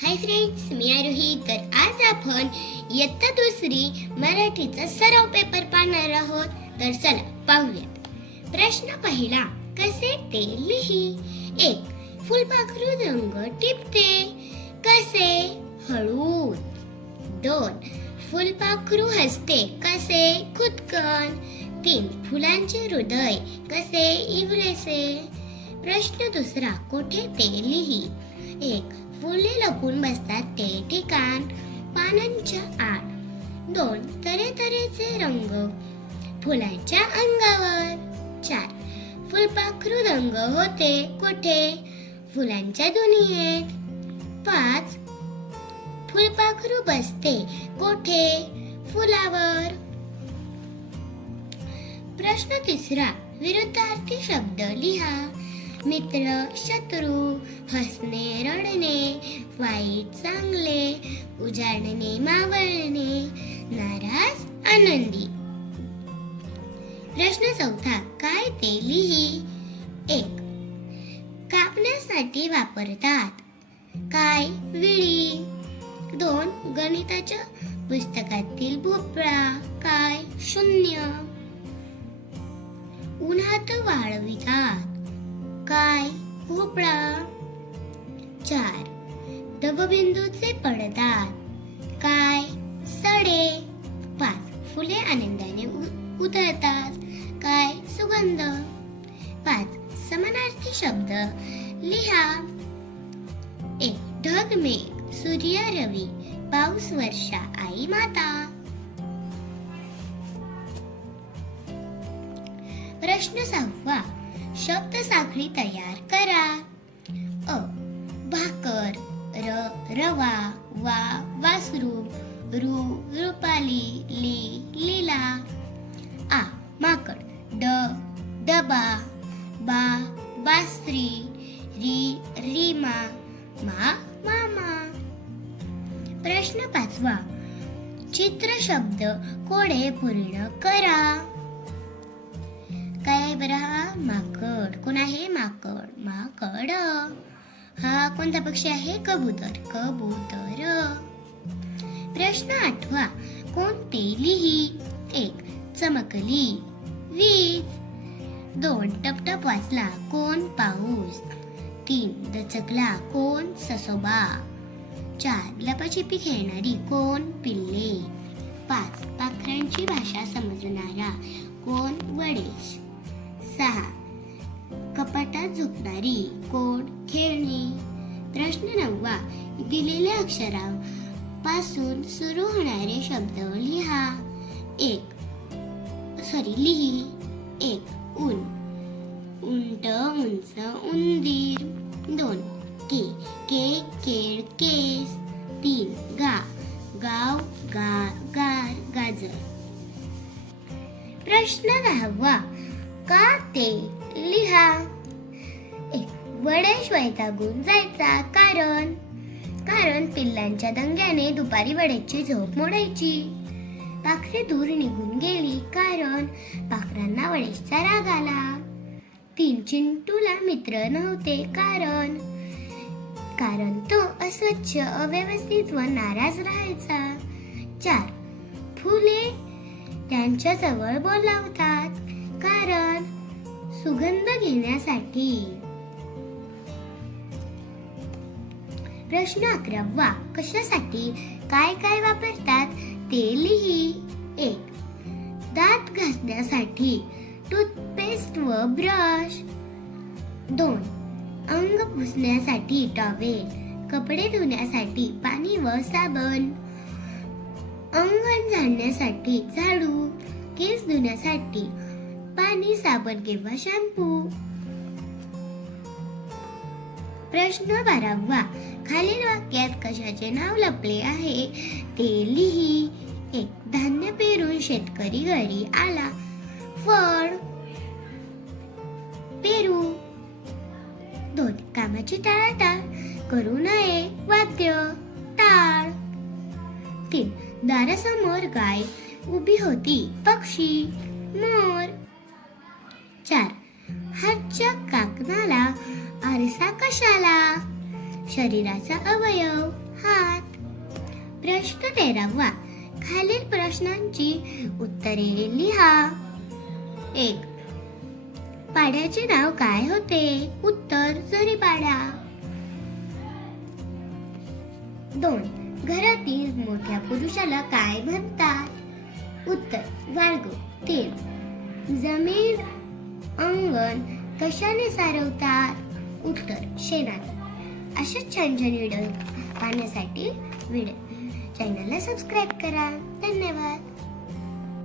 Hi friends, मी आरोही. तर आज आपण इयत्ता दुसरी मराठीचा सराव पेपर पाहणार आहोत. तर चला पाहूयात. प्रश्न पहिला, कसे ते लिही. 1. फुलपाखरू रंग टिपते. कसे? हळूच. 2. फुलपाखरू हसते. कसे? खुदकन. 3. फुलांचे हृदय कसे इवरेसे. प्रश्न दुसरा, कोठे ते लिही. 1. फुले लपून बसतात ते ठिकाण पानांच्या आड. 2. तऱ्हेतऱ्हेचे रंग फुलांच्या अंगावर. 4. फुलपाखरू रंग होते कोठे? फुलांच्या दुनियेत. 5. फुलपाखरू बसते कोठे? फुलावर. प्रश्न तिसरा, विरुद्धार्थी शब्द लिहा. मित्र, शत्रू, हसणे, रडणे, वाईट, चांगले, उजाडणे, मावळणे, नाराज, आनंदी. प्रश्न चौथा, काय ते लिही. 1. कापण्यासाठी वापरतात. काय? विळी. 2. गणिताच्या पुस्तकातील भोपळा. काय? शून्य. उन्हात वाळवितात. काय? भोपळा. 4. दवबिंदूचे पडतात. काय? सडे. 5. फुले आनंदाने उधळतात. काय? सुगंध. 5. समानार्थी शब्द लिहा. 1. ढग, मेघ, सूर्य, रवी, पाऊस, वर्षा, आई, माता. प्रश्न 6. शब्द साखळी तयार करा. अ. भाकर. र. रवा. वा. वासरू. रु. रुपाली. ली. लीला. आ. माकड. ड. डबा. बा. बासरी. री. रीमा. मा. मामा. प्रश्न 5. चित्र शब्द कोडे पूर्ण करा. काय बरं? हा माकड. कोण आहे? माकड. माकड. हा कोणता पक्षी आहे? कबूतर. कबूतर. प्रश्न 8. कोणते लिही. 1. चमकली. वीज. 2. टपटप वाचला. कोण? पाऊस. 3. दचकला. कोण? ससोबा. 4. लपाछपी खेळणारी. कोण? पिल्ले. 5. पाखरांची भाषा समजणारा. कोण? वडेश. 6. कपाटात झोपणारी. कोण? खेळणी. प्रश्न 9. दिलेल्या अक्षरापासून सुरू होणारे शब्द लिहा. लिही. 1. ऊन. उंट, उंच, उंदीर. 2. के. केळ, केस. 3. गा. गाव, गार, गाजर. प्रश्न 10. का ते लिहा. 1. वडेश वैतागून जायचा. कारण पिल्लांच्या दंग्याने दुपारी वडेची झोप मोडायची. पाखरे दूर निघून गेली. कारण पाखरांना वडेशचा राग आला. 3. चिंटूला मित्र नव्हते. कारण तो अस्वच्छ, अव्यवस्थित व नाराज राहायचा. 4. फुले त्यांच्या जवळ बोलावतात. कारण सुगंध घेण्यासाठी. प्रश्न 11. कशासाठी काय काय वापरतात ते लिही. 1. दात घासण्यासाठी टूथपेस्ट व ब्रश. 2. अंग पुसण्यासाठी टॉवेल. कपडे धुण्यासाठी पाणी व साबण. अंगण झाडण्यासाठी झाडू. केस धुण्यासाठी पाणी, साबण किंवा शॅम्पू. प्रश्न 12. खालील वाक्यात कशाचे नाव लपले आहे ते लिही. 1. धान्य पेरून शेतकरी घरी आला. फळ. पेरू. 2. कामाची टाळाटाळ करू नये. वाद्य. टाळ. 3. दारासमोर गाय उभी होती. पक्षी. मोर. 4. हातच्या काकणाला आरसा कशाला? शरीराचा अवयव हात. प्रश्न 13वा. खालील प्रश्नांची उत्तरे लिहा. 1. पाड्याचे नाव काय होते? उत्तर जरीपाडा. 2. घरातील मोठ्या पुरुषाला काय म्हणतात? उत्तर वाळगु. 3. जमीन अंगण कशाने सारवतात? उत्तर शेणाने. अशाच छान छान व्हिडिओ पाहण्यासाठी चॅनलला सबस्क्राईब करा. धन्यवाद.